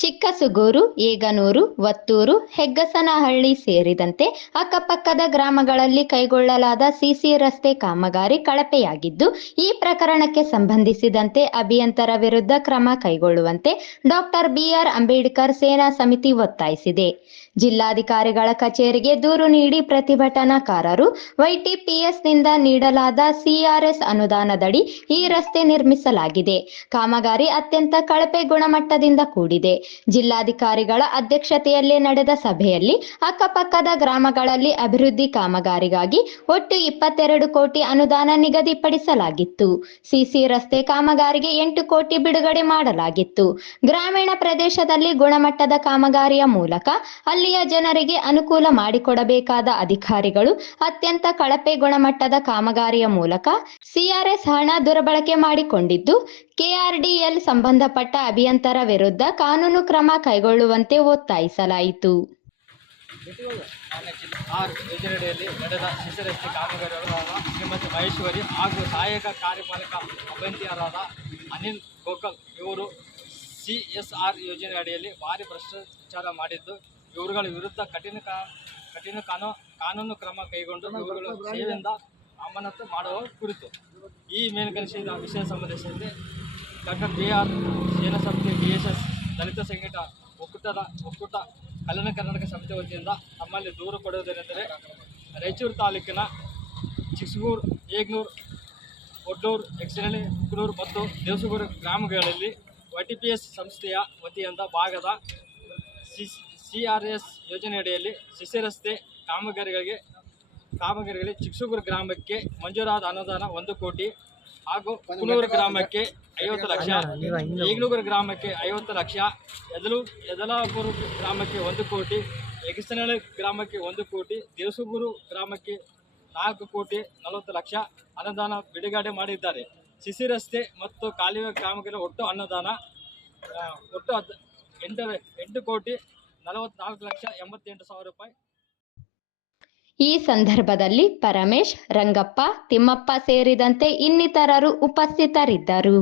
ಚಿಕ್ಕಸುಗೂರು, ಏಗನೂರು, ವತ್ತೂರು, ಹೆಗ್ಗಸನಹಳ್ಳಿ ಸೇರಿದಂತೆ ಅಕ್ಕಪಕ್ಕದ ಗ್ರಾಮಗಳಲ್ಲಿ ಕೈಗೊಳ್ಳಲಾದ ಸಿಸಿ ರಸ್ತೆ ಕಾಮಗಾರಿ ಕಳಪೆಯಾಗಿದ್ದು, ಈ ಪ್ರಕರಣಕ್ಕೆ ಸಂಬಂಧಿಸಿದಂತೆ ಅಭಿಯಂತರ ವಿರುದ್ಧ ಕ್ರಮ ಕೈಗೊಳ್ಳುವಂತೆ ಡಾಕ್ಟರ್ ಬಿಆರ್ ಅಂಬೇಡ್ಕರ್ ಸೇನಾ ಸಮಿತಿ ಒತ್ತಾಯಿಸಿದೆ. ಜಿಲ್ಲಾಧಿಕಾರಿಗಳ ಕಚೇರಿಗೆ ದೂರು ನೀಡಿ ಪ್ರತಿಭಟನಾಕಾರರು ವೈಟಿಪಿಎಸ್ನಿಂದ ನೀಡಲಾದ ಸಿಆರ್ಎಸ್ ಅನುದಾನದಡಿ ಈ ರಸ್ತೆ ನಿರ್ಮಿಸಲಾಗಿದೆ. ಕಾಮಗಾರಿ ಅತ್ಯಂತ ಕಳಪೆ ಗುಣಮಟ್ಟದಿಂದ ಕೂಡಿದೆ. ಜಿಲ್ಲಾಧಿಕಾರಿಗಳ ಅಧ್ಯಕ್ಷತೆಯಲ್ಲಿ ನಡೆದ ಸಭೆಯಲ್ಲಿ ಅಕ್ಕಪಕ್ಕದ ಗ್ರಾಮಗಳಲ್ಲಿ ಅಭಿವೃದ್ಧಿ ಕಾಮಗಾರಿಗಾಗಿ ಒಟ್ಟು 22 ಕೋಟಿ ಅನುದಾನ ನಿಗದಿಪಡಿಸಲಾಗಿತ್ತು. ಸಿಸಿ ರಸ್ತೆ ಕಾಮಗಾರಿಗೆ 8 ಕೋಟಿ ಬಿಡುಗಡೆ ಮಾಡಲಾಗಿತ್ತು. ಗ್ರಾಮೀಣ ಪ್ರದೇಶದಲ್ಲಿ ಗುಣಮಟ್ಟದ ಕಾಮಗಾರಿಯ ಮೂಲಕ ಅಲ್ಲಿಯ ಜನರಿಗೆ ಅನುಕೂಲ ಮಾಡಿಕೊಡಬೇಕಾದ ಅಧಿಕಾರಿಗಳು ಅತ್ಯಂತ ಕಳಪೆ ಗುಣಮಟ್ಟದ ಕಾಮಗಾರಿಯ ಮೂಲಕ ಸಿಆರ್ಎಸ್ ಹಣ ದುರ್ಬಳಕೆ ಮಾಡಿಕೊಂಡಿದ್ದು, ಕೆಆರ್ಡಿಎಲ್ ಸಂಬಂಧಪಟ್ಟ ಅಭಿಯಂತರ ವಿರುದ್ಧ ಕಾನೂನು ಕ್ರಮ ಕೈಗೊಳ್ಳುವಂತೆ ಒತ್ತಾಯಿಸಲಾಯಿತು. ಯೋಜನೆಯಡಿಯಲ್ಲಿ ನಡೆದ ಸಿಸಿ ರಸ್ತೆ ಕಾಮಗಾರಿಗಳಾದ ಶ್ರೀಮತಿ ಮಹೇಶ್ವರಿ ಹಾಗೂ ಸಹಾಯಕ ಕಾರ್ಯಪಾಲಕ ಅಭಿಯಂತರರಾದ ಅನಿಲ್ ಗೋಕಲ್ ಇವರು ಸಿಎಸ್ಆರ್ ಯೋಜನೆ ಅಡಿಯಲ್ಲಿ ಭಾರಿ ಭ್ರಷ್ಟಾಚಾರ ಮಾಡಿದ್ದು, ಇವರುಗಳ ವಿರುದ್ಧ ಕಠಿಣ ಕಾನೂನು ಕ್ರಮ ಕೈಗೊಂಡು ಇವುಗಳ ಸೇವೆಯಿಂದ ಅಮಾನತು ಮಾಡುವ ಕುರಿತು ಈ ಮೇಲ್ಕನಿಸಿದ ವಿಷಯ ಸಂಬಂಧಿಸಿದಂತೆ ಡಾಕ್ಟರ್ ಬಿಆರ್ ಸೇನಾ ಸಮಿತಿ, DSS, ದಲಿತ ಸಂಘಟ ಒಕ್ಕೂಟ ಕಲ್ಯಾಣ ಕರ್ನಾಟಕ ಸಮಿತಿ ವತಿಯಿಂದ ನಮ್ಮಲ್ಲಿ ದೂರು ಕೊಡುವುದೇನೆಂದರೆ, ರಾಯಚೂರು ತಾಲೂಕಿನ ಚಿಕ್ಕಸುಗೂರು, ಏಗನೂರು, ಒಡ್ಲೂರು, ಹೆಗ್ಗಸನಹಳ್ಳಿ, ಕುಕನೂರು ಮತ್ತು ದೇವಸುಗೂರು ಗ್ರಾಮಗಳಲ್ಲಿ YTPS ಸಂಸ್ಥೆಯ ವತಿಯಿಂದ ಭಾಗದ CRS ಯೋಜನೆಯಡಿಯಲ್ಲಿ ಸಿಸಿ ರಸ್ತೆ ಕಾಮಗಾರಿಗಳಿಗೆ ಚಿಕ್ಕಸುಗೂರು ಗ್ರಾಮಕ್ಕೆ ಮಂಜೂರಾದ ಅನುದಾನ 1 ಕೋಟಿ ಹಾಗೂ ಕುಕನೂರು ಗ್ರಾಮಕ್ಕೆ 50 ಲಕ್ಷ, ಏಗನೂರು ಗ್ರಾಮಕ್ಕೆ 50 ಲಕ್ಷ, ಯದಲಾಪುರ ಗ್ರಾಮಕ್ಕೆ 1 ಕೋಟಿ, ಹೆಗ್ಗಸನಹಳ್ಳಿ ಗ್ರಾಮಕ್ಕೆ 1 ಕೋಟಿ, ದೇವಸುಗೂರು ಗ್ರಾಮಕ್ಕೆ 4 ಕೋಟಿ 40 ಲಕ್ಷ ಅನುದಾನ ಬಿಡುಗಡೆ ಮಾಡಿದ್ದಾರೆ. ಸಿಸಿ ರಸ್ತೆ ಮತ್ತು ಕಾಲುವೆ ಕಾಮಗಾರಿ ಒಟ್ಟು ಅನುದಾನ ಒಟ್ಟು 8 ಕೋಟಿ 44 ಲಕ್ಷ 88 ಸಾವಿರ ರೂಪಾಯಿ. ಈ ಸಂದರ್ಭದಲ್ಲಿ ಪರಮೇಶ್, ರಂಗಪ್ಪ, ತಿಮ್ಮಪ್ಪ ಸೇರಿದಂತೆ ಇನ್ನಿತರರು ಉಪಸ್ಥಿತರಿದ್ದರು.